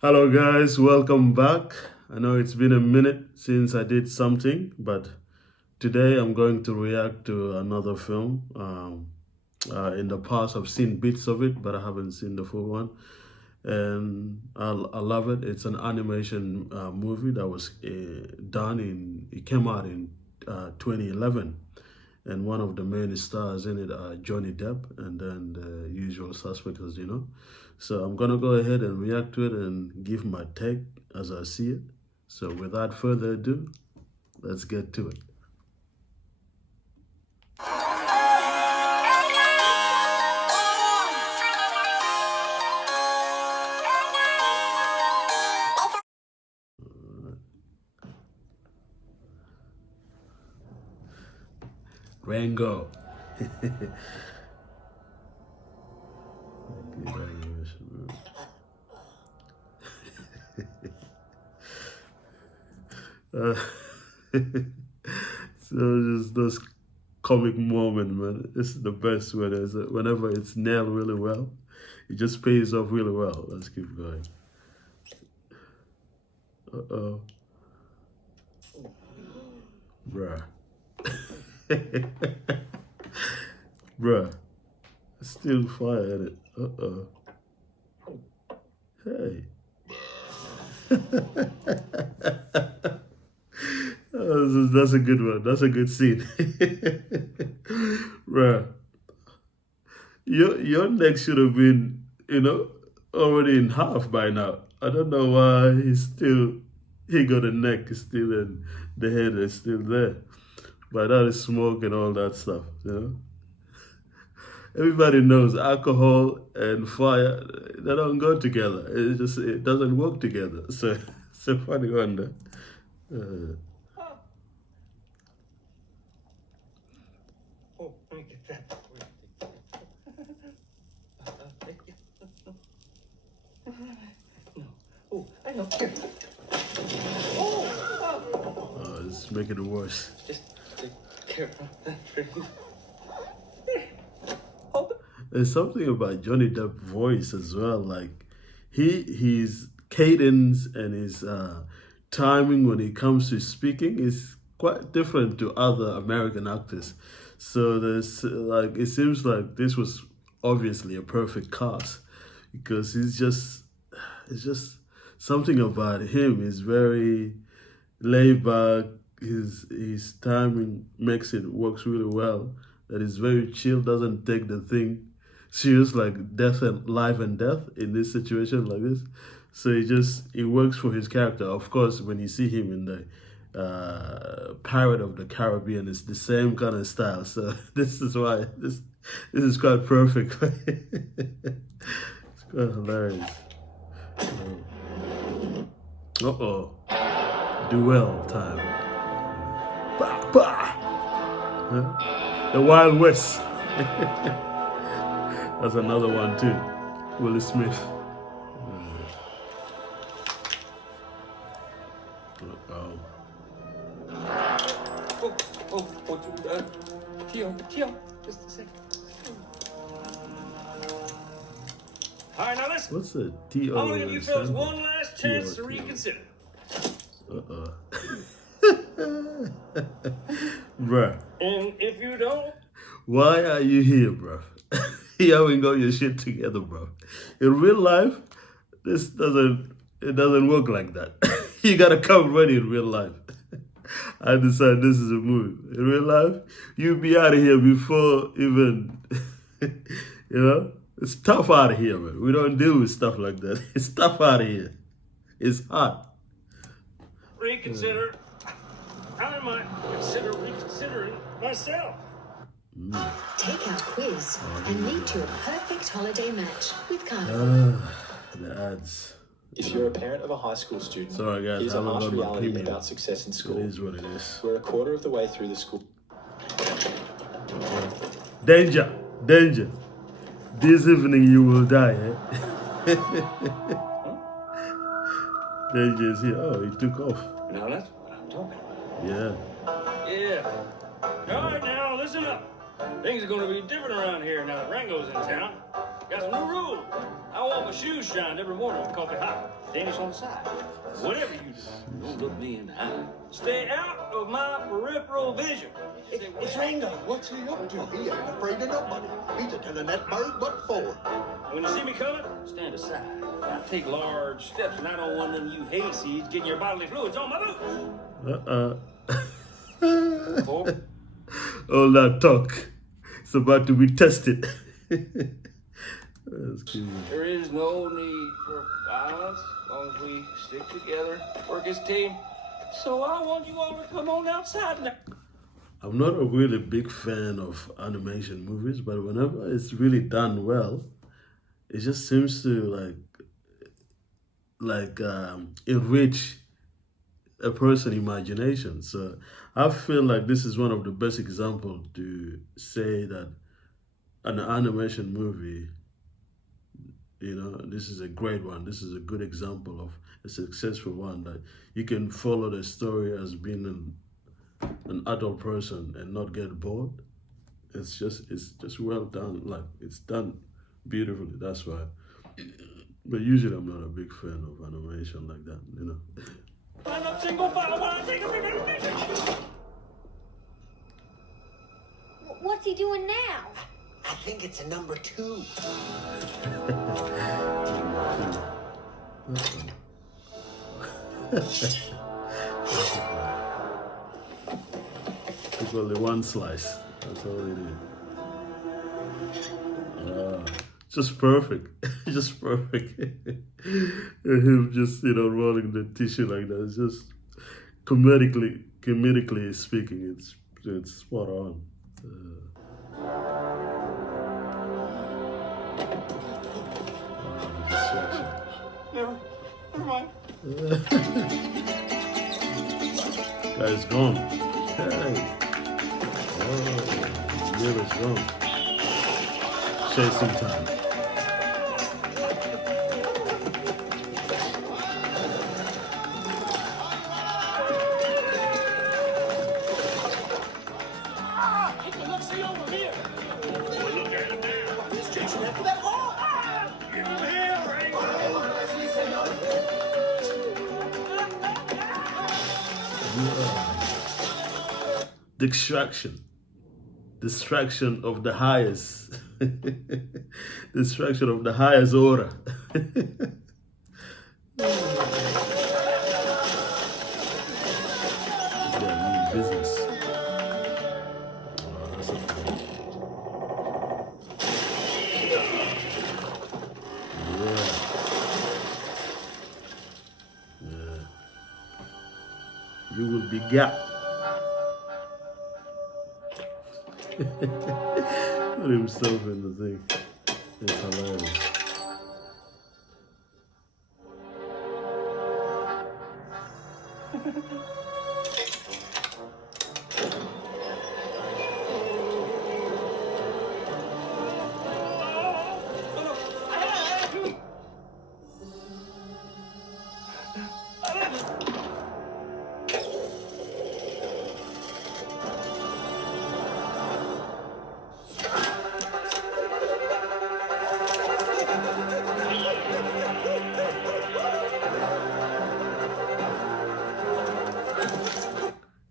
Hello, guys, welcome back. I know it's been a minute since I did something, but today I'm going to react to another film. In the past, I've seen bits of it, but I haven't seen the full one. And I love it. It's an animation movie that was it came out in 2011. And one of the main stars in it are Johnny Depp and then the usual suspects, as you know. So I'm gonna go ahead and react to it and give my take as I see it. So without further ado, let's get to it. Rango. uh, so just those comic moment, man. This is the best whenever it's nailed really well. It just pays off really well. Let's keep going. Uh-oh. Bruh. Bruh. Still fire at it. Uh-oh. Hey. That's a good one. That's a good scene. Bruh. Your neck should have been, already in half by now. I don't know why he got a neck still and the head is still there. But that is smoke and all that stuff. Everybody knows alcohol and fire, they don't go together. It doesn't work together. So it's a funny one though. Oh, let me get that. No. Oh, I know. Here. Oh, it's making it worse. Just take care of that. There's something about Johnny Depp's voice as well. Like his cadence and his timing when it comes to speaking is quite different to other American actors. So there's it seems like this was obviously a perfect cast because it's just something about him is very laid back. His timing makes it works really well. That is very chill, doesn't take the thing serious like death and life and death in this situation like this. So it works for his character. Of course, when you see him in the Pirate of the Caribbean, it's the same kind of style. So this is why this is quite perfect. It's quite hilarious. Uh-oh. Duel time. Bah, bah. Huh? The Wild West. That's another one too. Willie Smith. Uh-oh. Tio, just a second. All right, now listen. What's the T.O.? I'm gonna give you fellas one last chance to reconsider. Uh-oh. Bruh. And if you don't, why are you here, bruh? You haven't got your shit together, bro. In real life, it doesn't work like that. You gotta come ready in real life. I decide this is a movie. In real life, you'll be out of here before even, It's tough out of here, man. We don't deal with stuff like that. It's tough out of here. It's hot. reconsider. I might consider reconsidering myself. Take our quiz and meet your perfect holiday match with Carnival. The ads. If you're a parent of a high school student, sorry guys, here's a harsh reality premium. about success in school. It is what it is. We're a quarter of the way through the school. Danger, danger. This evening you will die, eh? Danger is here. Oh, he took off. Now that's what I'm talking about. Yeah. Yeah. All right, now listen up. Things are going to be different around here now that Rango's in town. Got some new rules. I want my shoes shined every morning with coffee hot. Danish on the side. Whatever you do, don't look me in the eye. Stay out of my peripheral vision. It's Ringo. What's he up to? He ain't afraid of nobody. He's a telling that bird what for. When you see me coming, stand aside. I take large steps, and I don't want none of you hayseeds getting your bodily fluids on my boots. Oh, All that talk. It's about to be tested. That's cute. there is no need for violence as long as we stick together, work as a team. So I want you all to come on outside now. I'm not a really big fan of animation movies, but whenever it's really done well, it just seems to enrich a person's imagination. So I feel like this is one of the best examples to say that an animation movie, this is a great one. This is a good example of a successful one that you can follow the story as being an adult person and not get bored. It's just well done. Like, it's done beautifully. That's why. But usually I'm not a big fan of animation like that. Line up single file while I take a minute. What's he doing now? I think it's a number 2. It's only one slice. That's all it is. Just perfect. Just perfect. Him just, rolling the tissue like that. It's just comedically speaking, it's spot on. Distraction. Never mind. Guy's gone. Hey. Oh, mirror's gone. Chasing time. Let's see over here. Look at him now. He's chasing after that ball. Get him here, Ringo. Distraction of the highest. Distraction of the highest order. Yeah, business. That's a fun. Yeah. You will be got. Put himself in the thing. It's hilarious.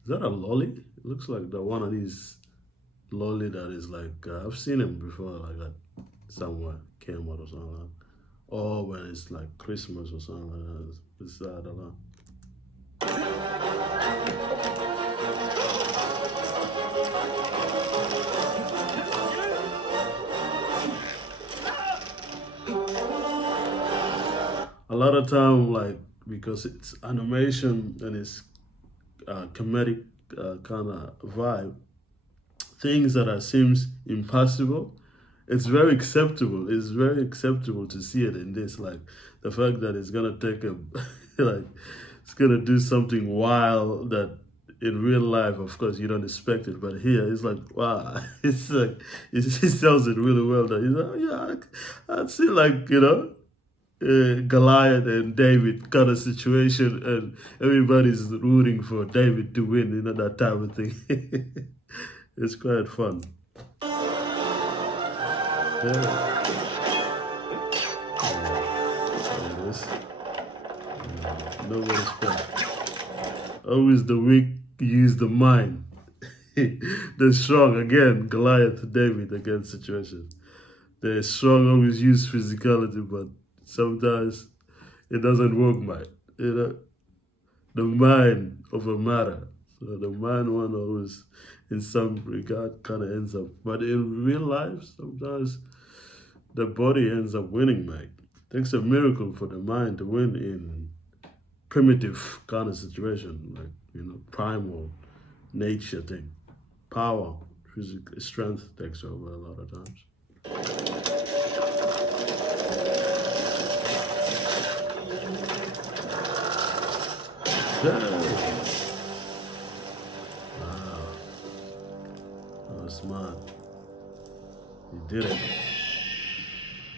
Is that a lolly? It looks like the one of these lolly that is like, I've seen him before, like that somewhere, Kmart or something like that. Or when it's like Christmas or something like that. It's, I don't know. A lot of time, like, because it's animation and it's comedic kind of vibe, things that are seems impossible, it's very acceptable. It's very acceptable to see it in this, like the fact that it's gonna take a like it's gonna do something wild that in real life, of course, you don't expect it, but here it's like, wow, it's like he sells it really well. That he's like, oh, yeah, I'd see, like, Goliath and David kind of situation, and everybody's rooting for David to win, that type of thing. It's quite fun. Yeah. this. No respect. Always the weak use the mind. The strong, again, Goliath to David against situation. The strong always use physicality, but sometimes it doesn't work, mate. You know, the mind of a matter. So the mind one always, in some regard, kind of ends up. But in real life, sometimes the body ends up winning, mate. It takes a miracle for the mind to win in primitive kind of situation, like, you know, primal nature thing. Power, physical strength takes over a lot of times. Yeah. Wow. That was smart. You did it.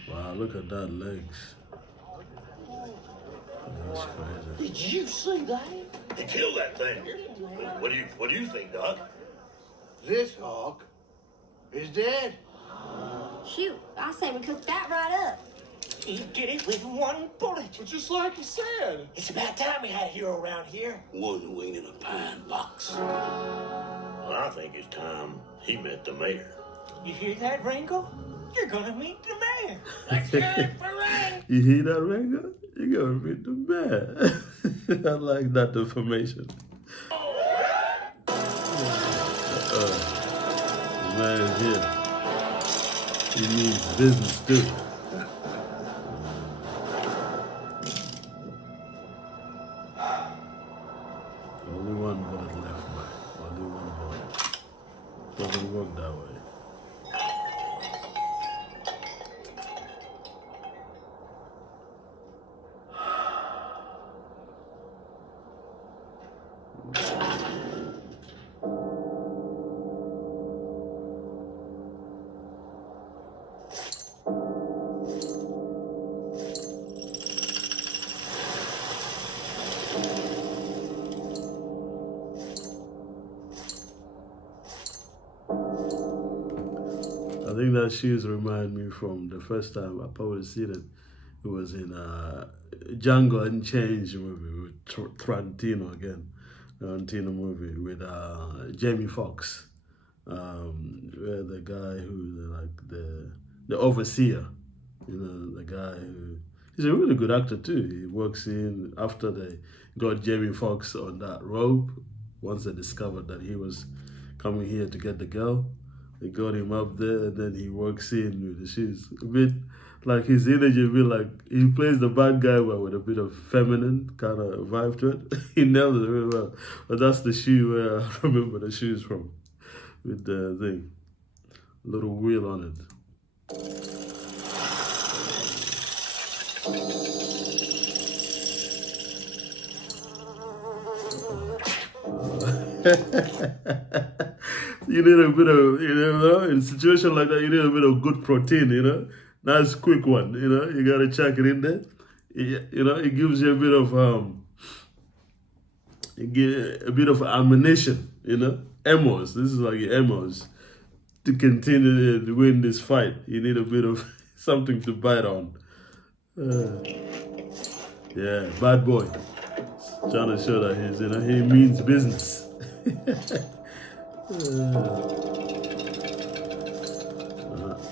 Wow, look at that legs. That's crazy. Did you see that? They killed that thing. What do you think, Doc? This hawk is dead. Shoot, I say we cook that right up. You did it with one bullet. But just like you said. It's about time we had a hero around here. One who ain't in a pine box. Well, I think it's time he met the mayor. You hear that, Ringo? You're gonna meet the mayor. Let's go for Ring. You hear that, Ringo? You're gonna meet the man. I like that information. The man is here. He means business too. Only one bullet left, man. Only one bullet. Doesn't work that way. I think that shoes remind me from the first time I probably seen it. It was in Django Unchanged movie with Tarantino again. Tarantino movie with Jamie Foxx. Where the guy who like the overseer, you know, the guy who he's a really good actor too. He works in after they got Jamie Foxx on that rope. Once they discovered that he was coming here to get the girl, they got him up there, and then he works in with the shoes. A bit like his energy, a bit like he plays the bad guy, but with a bit of feminine kind of vibe to it. He nailed it really well. But that's the shoe where I remember the shoes from, with the thing, little wheel on it. You need a bit of, you know, in a situation like that, you need a bit of good protein, you know. Nice quick one, you know. You gotta chuck it in there. You know, it gives you a bit of ammunition, you know. Emos. This is like your emos to continue to win this fight. You need a bit of something to bite on. Yeah, bad boy. Trying to show that he's, you know, he means business.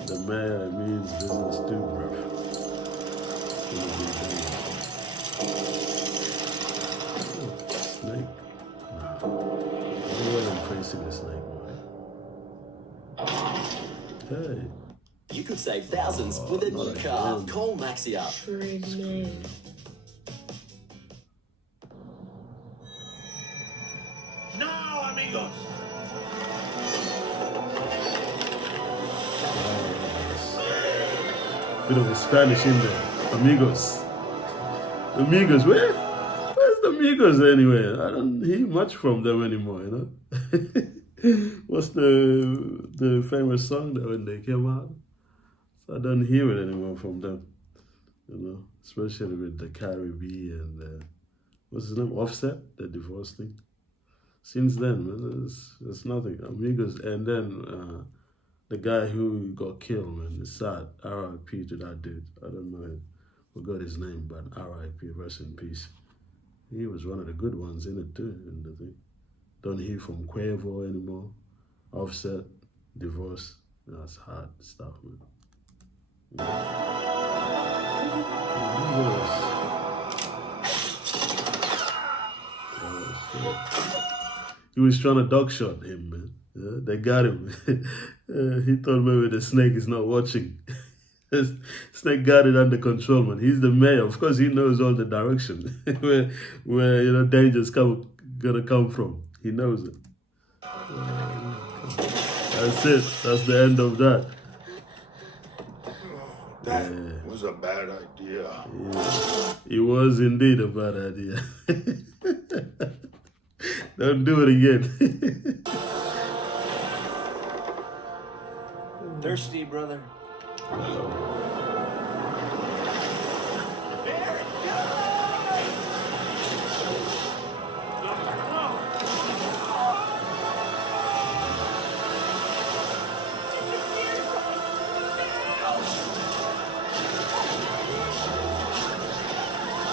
The mayor means business too, bro. Snake? Nah. I wasn't facing a snake, boy. Hey. You could save thousands with a new car. Call Maxi up. No, amigos. Bit of a Spanish in there. Amigos. Amigos, where? Where's the amigos anyway? I don't hear much from them anymore, you know? What's the famous song that when they came out? So I don't hear it anymore from them, you know? Especially with the Caribbean and what's his name? Offset, the divorce thing. Since then, man, there's nothing. Amigos, and then the guy who got killed, man, it's sad. R.I.P. to that dude. I don't know him. Forgot his name, but R.I.P. Rest in peace. He was one of the good ones in it too. In the thing, don't hear from Quavo anymore. Offset, divorce. That's hard stuff, man. He was trying to dog shot him, man. Yeah, they got him. He thought maybe the snake is not watching. Snake got it under control, man. He's the mayor. Of course, he knows all the direction where danger's gonna come from. He knows it. That's it. That's the end of that. That was a bad idea. Yeah. It was indeed a bad idea. Don't do it again. Thirsty, brother?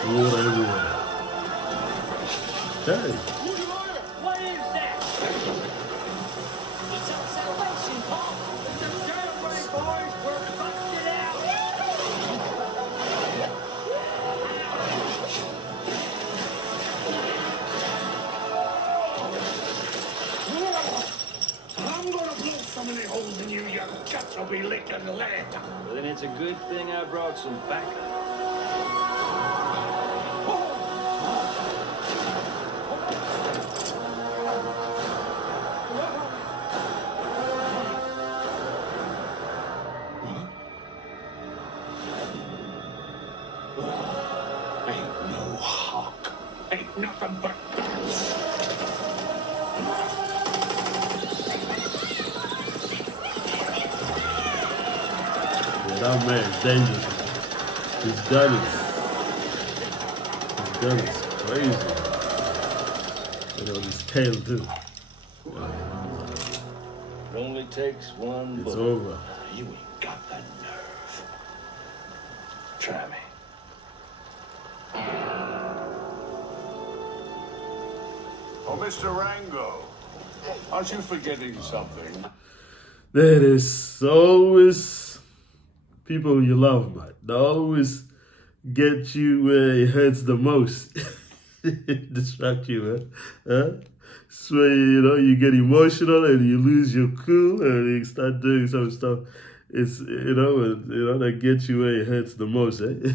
Water everywhere. Hey. What is that? It's our salvation, Paul. It's a jailbreak, boys. We're busted out. I'm gonna blow so many holes in you, your guts will be leaking lead. Well, then it's a good thing I brought some backup. Ain't no hawk. Ain't nothing but guts. Yeah, that man is dangerous. His gun is crazy. His tail too. It only takes one It's bullet. over. You ain't got the nerve. Try me. Oh, Mr. Rango, aren't you forgetting something? There is always people you love, man. They always get you where it hurts the most. Distract you, man. So you get emotional and you lose your cool and you start doing some stuff. It's that gets you where it hurts the most, eh?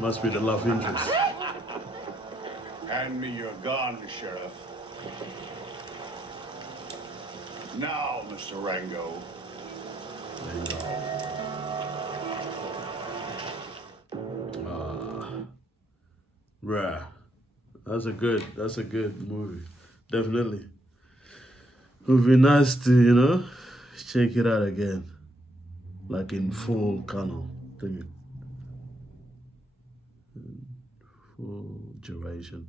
Must be the love interest. Hand me your gun, Sheriff. Now, Mr. Rango. There you go. Bruh. That's a good movie. Definitely. It would be nice to, check it out again. Like in full canon thing. Full duration.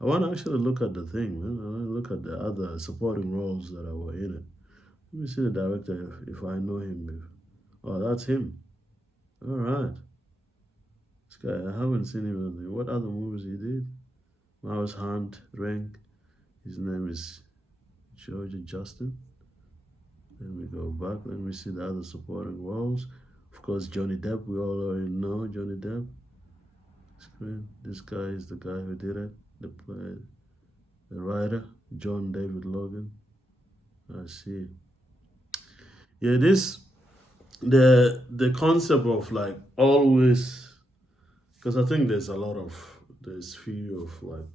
I want to actually look at the thing, man. I want to look at the other supporting roles that were in it. Let me see the director if I know him. Oh, that's him. All right. This guy, I haven't seen him in what other movies he did. Mouse Hunt, Ring. His name is George Justin. Let me go back. Let me see the other supporting roles. Of course, Johnny Depp. We all already know Johnny Depp. Screen. This guy is the guy who did it. The writer, John David Logan. I see. Yeah, the concept of like always, because I think there's few of like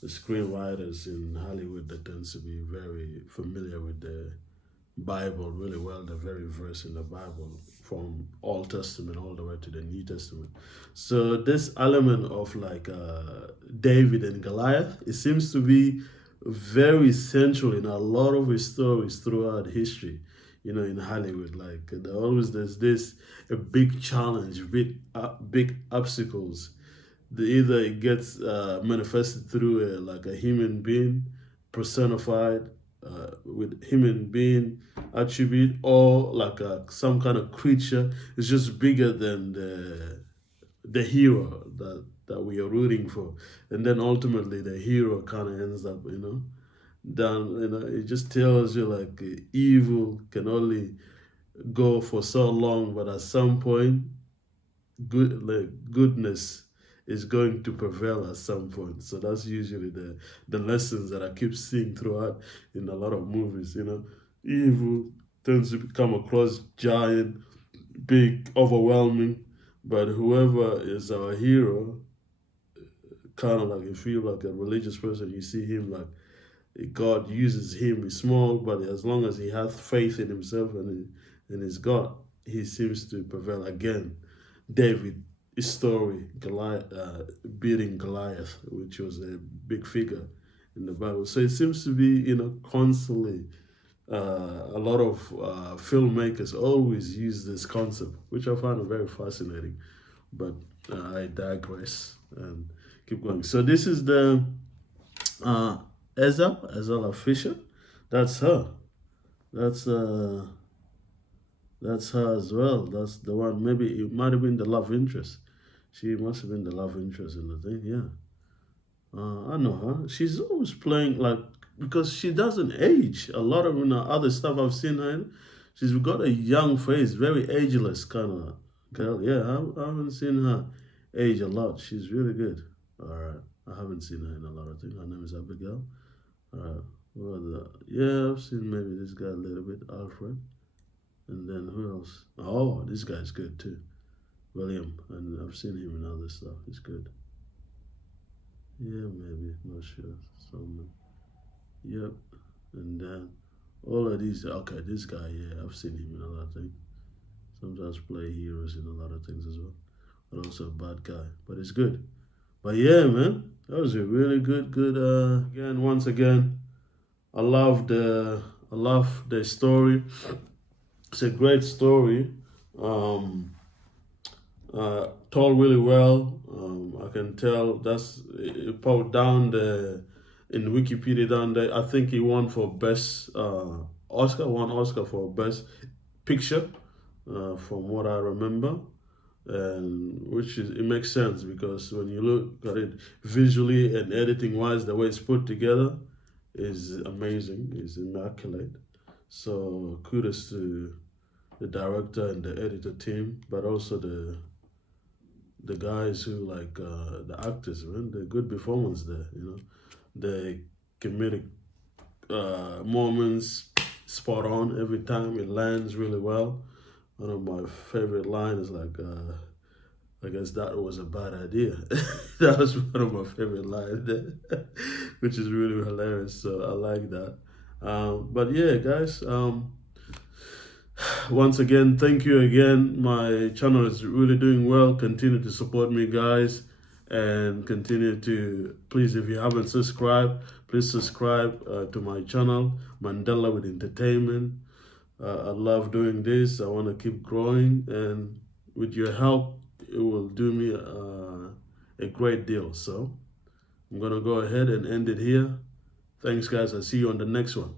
the screenwriters in Hollywood that tends to be very familiar with the Bible really well. They're very versed in the Bible from Old Testament all the way to the New Testament. So this element of like David and Goliath, it seems to be very central in a lot of his stories throughout history. In Hollywood, like there's this a big challenge, big obstacles. Either it gets manifested through like a human being personified, with human being attribute or like some kind of creature is just bigger than the hero that we are rooting for, and then ultimately the hero kind of ends up, down. It just tells you like evil can only go for so long, but at some point, goodness is going to prevail at some point. So that's usually the lessons that I keep seeing throughout in a lot of movies. Evil tends to come across giant, big, overwhelming, but whoever is our hero, kind of like, if you're like a religious person, you see him like God uses him. He's small, but as long as he has faith in himself and his God, he seems to prevail again. David, his story, Goliath, beating Goliath, which was a big figure in the Bible. So it seems to be, constantly a lot of filmmakers always use this concept, which I find very fascinating. But I digress and keep going. So this is the Ezra Fisher. That's her. That's her as well. That's the one. Maybe it might have been the love interest. She must have been the love interest in the thing. Yeah. I know her. She's always playing like, because she doesn't age. A lot of other stuff I've seen her in, she's got a young face, very ageless kind of girl. Yeah, I haven't seen her age a lot. She's really good. All right. I haven't seen her in a lot of things. Her name is Abigail. All right. Yeah, I've seen maybe this guy a little bit, Alfred. And then who else? Oh, this guy's good too. William. And I've seen him in other stuff. He's good. Yeah, maybe. Not sure. Someone. Yep. And then all of these. Okay, this guy, yeah, I've seen him in a lot of things. Sometimes play heroes in a lot of things as well. But also a bad guy. But it's good. But yeah, man. That was a really good, once again, I love the story. It's a great story, told really well. I can tell that's it put down in Wikipedia down there. I think he won for best Oscar. Won Oscar for best picture, from what I remember, and it makes sense because when you look at it visually and editing wise, the way it's put together is amazing. Is immaculate. So kudos to the director and the editor team, but also the guys who like the actors, man. The good performance there, the comedic moments spot on every time. It lands really well. One of my favorite lines is like, I guess that was a bad idea. That was one of my favorite lines there, which is really hilarious. So I like that. But yeah, guys, once again, thank you again. My channel is really doing well. Continue to support me, guys, and continue to, please, if you haven't subscribed, please subscribe to my channel, Mandela with Entertainment. I love doing this. I want to keep growing, and with your help, it will do me a great deal. So I'm going to go ahead and end it here. Thanks, guys. I'll see you on the next one.